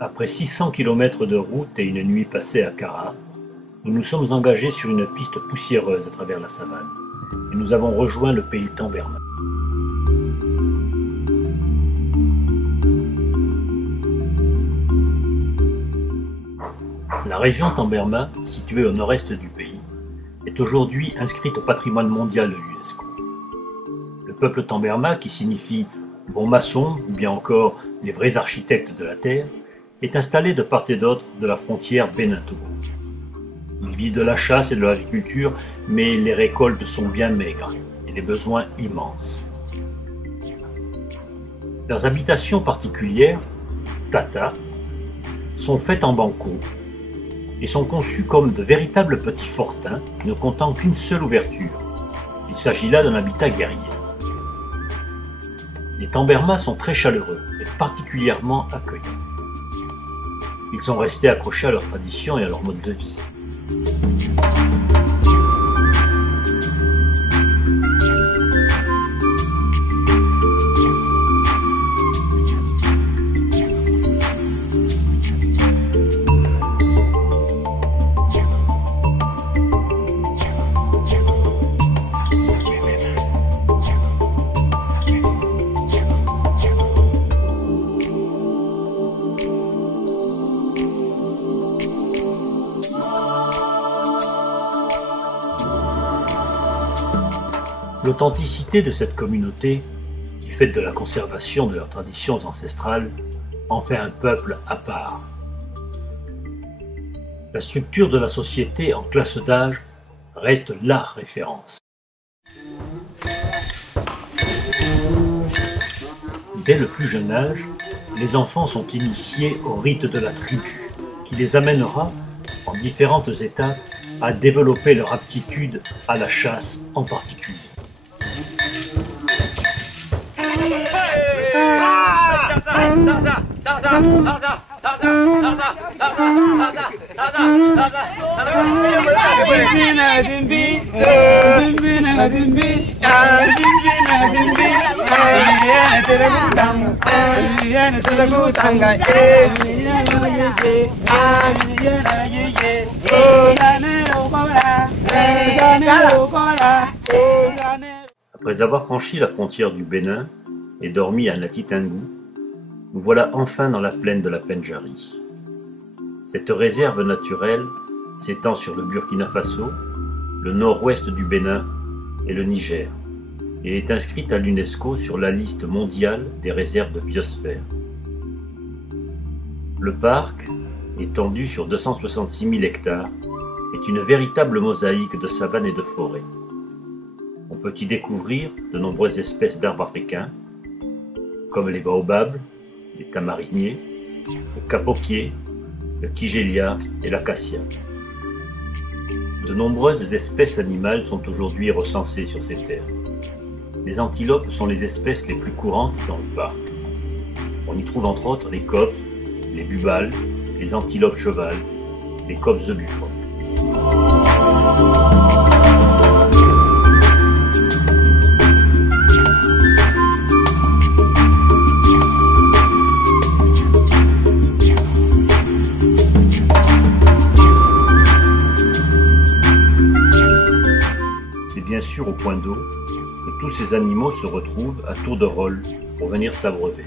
Après 600 km de route et une nuit passée à Kara, nous nous sommes engagés sur une piste poussiéreuse à travers la savane et nous avons rejoint le pays Tamberma. La région Tamberma, située au nord-est du pays, est aujourd'hui inscrite au patrimoine mondial de l'UNESCO. Le peuple Tamberma, qui signifie « bon maçon » ou bien encore « les vrais architectes de la terre », est installé de part et d'autre de la frontière Bénin-Togo. Ils vivent de la chasse et de l'agriculture, mais les récoltes sont bien maigres et les besoins immenses. Leurs habitations particulières, tata, sont faites en banco et sont conçues comme de véritables petits fortins ne comptant qu'une seule ouverture. Il s'agit là d'un habitat guerrier. Les Tambermas sont très chaleureux et particulièrement accueillants. Ils sont restés accrochés à leur tradition et à leur mode de vie. L'authenticité de cette communauté, du fait de la conservation de leurs traditions ancestrales, en fait un peuple à part. La structure de la société en classe d'âge reste la référence. Dès le plus jeune âge, les enfants sont initiés au rite de la tribu, qui les amènera, en différentes étapes, à développer leur aptitude à la chasse en particulier. Après avoir franchi la frontière du Bénin et dormi à Latitangou, nous voilà enfin dans la plaine de la Pendjari. Cette réserve naturelle s'étend sur le Burkina Faso, le nord-ouest du Bénin et le Niger, et est inscrite à l'UNESCO sur la liste mondiale des réserves de biosphère. Le parc, étendu sur 266 000 hectares, est une véritable mosaïque de savane et de forêt. On peut y découvrir de nombreuses espèces d'arbres africains, comme les baobabs, les tamariniers, le capoquier, le kigelia et l'acacia. De nombreuses espèces animales sont aujourd'hui recensées sur ces terres. Les antilopes sont les espèces les plus courantes dans le parc. On y trouve entre autres les cops, les bubales, les antilopes chevales, les cops de buffon. C'est bien sûr au point d'eau que tous ces animaux se retrouvent à tour de rôle pour venir s'abreuver.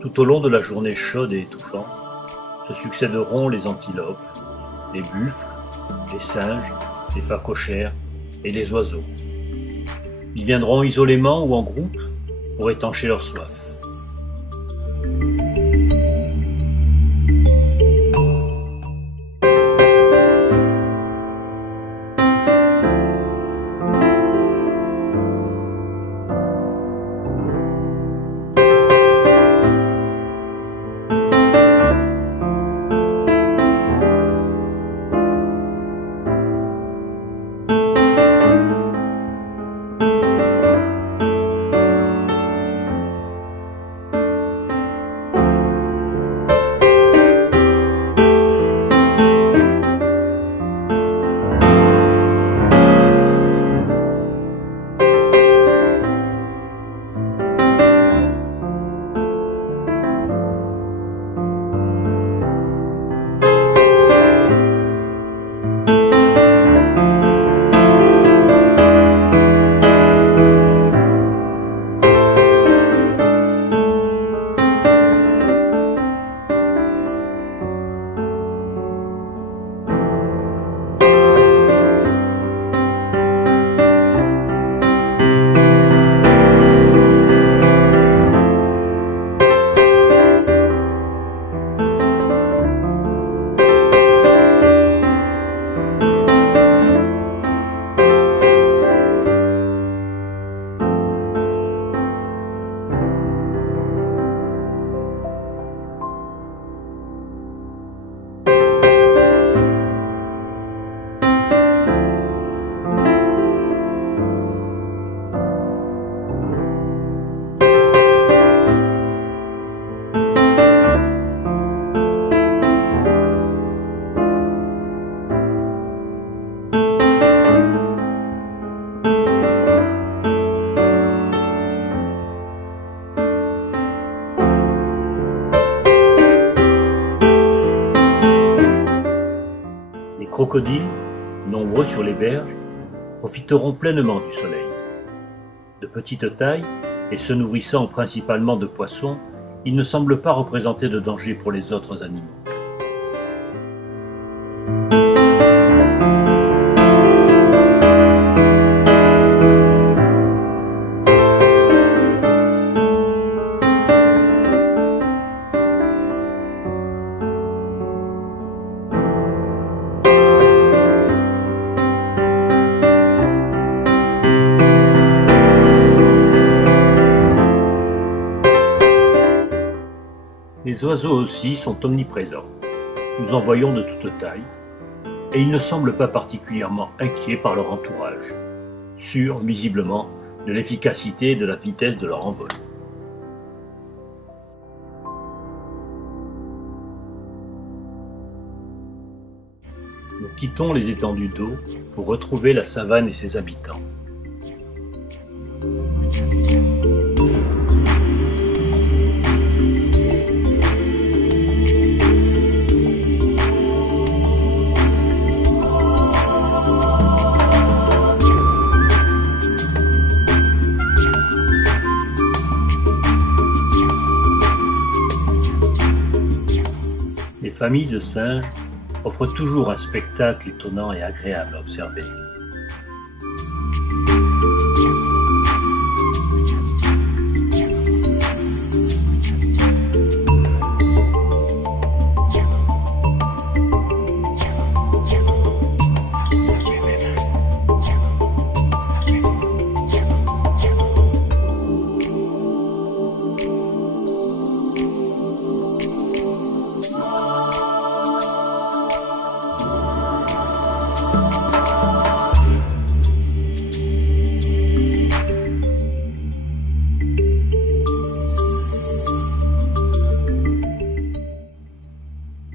Tout au long de la journée chaude et étouffante, se succéderont les antilopes, les buffles, les singes, les phacochères et les oiseaux. Ils viendront isolément ou en groupe pour étancher leur soif. crocodiles, nombreux sur les berges, profiteront pleinement du soleil. De petite taille et se nourrissant principalement de poissons, ils ne semblent pas représenter de danger pour les autres animaux. Les oiseaux aussi sont omniprésents. Nous en voyons de toute taille, et ils ne semblent pas particulièrement inquiets par leur entourage, sûrs visiblement de l'efficacité et de la vitesse de leur envol. Nous quittons les étendues d'eau pour retrouver la savane et ses habitants. Les familles de singes offrent toujours un spectacle étonnant et agréable à observer.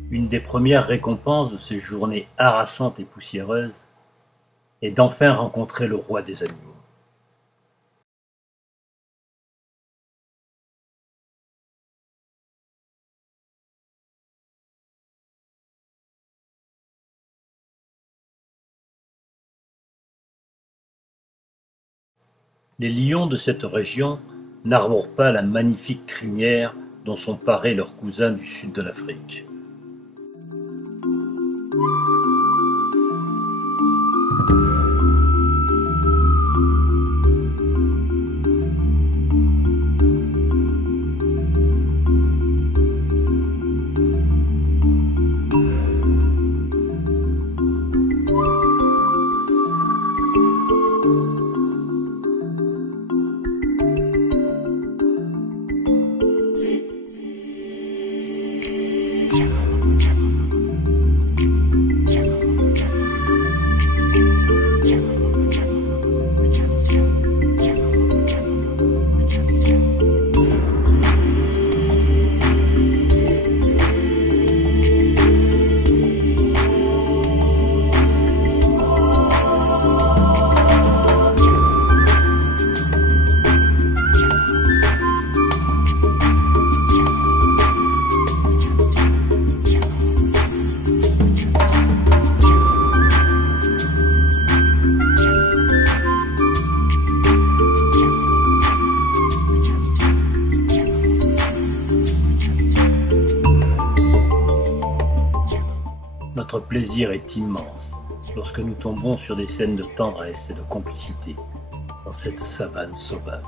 Une des premières récompenses de ces journées harassantes et poussiéreuses est d'enfin rencontrer le roi des animaux. Les lions de cette région n'arborent pas la magnifique crinière dont sont parés leurs cousins du sud de l'Afrique. Notre plaisir est immense lorsque nous tombons sur des scènes de tendresse et de complicité dans cette savane sauvage.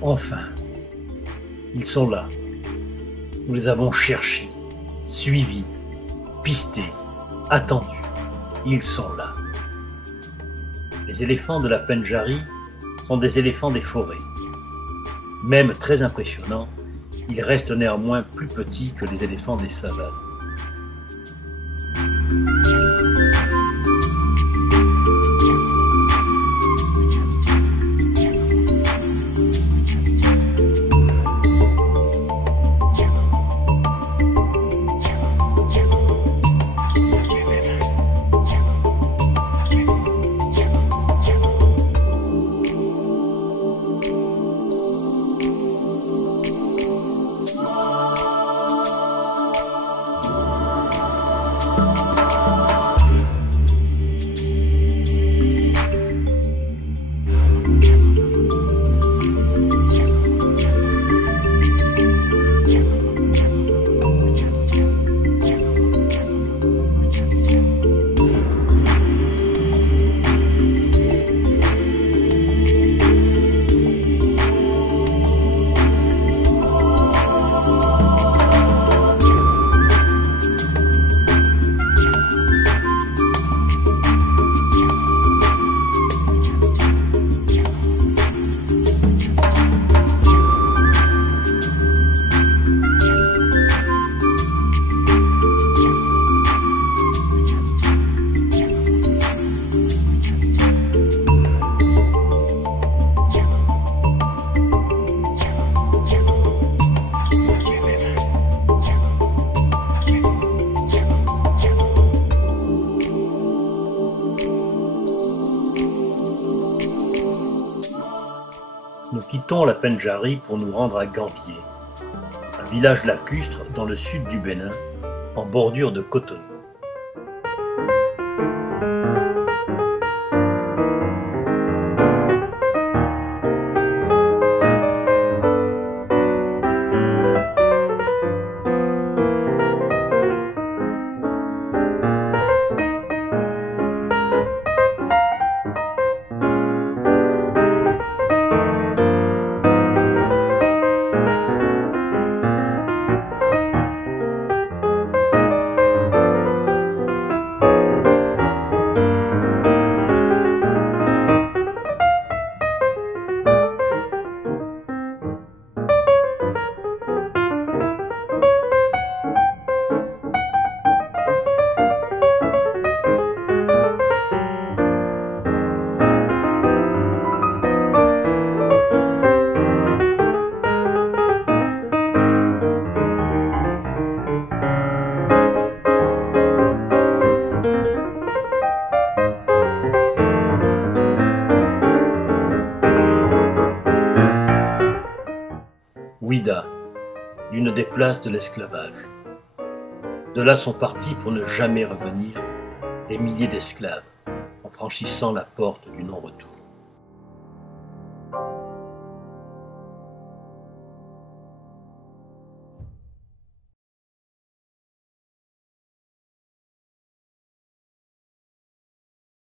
Enfin, ils sont là. Nous les avons cherchés, suivis, pistés, attendus. Ils sont là. Les éléphants de la Pendjari sont des éléphants des forêts. Même très impressionnants, ils restent néanmoins plus petits que les éléphants des savanes. Nous quittons la Pendjari pour nous rendre à Gambier, un village lacustre dans le sud du Bénin, en bordure de Cotonou. Ouida, l'une des places de l'esclavage. De là sont partis pour ne jamais revenir des milliers d'esclaves en franchissant la porte du non-retour.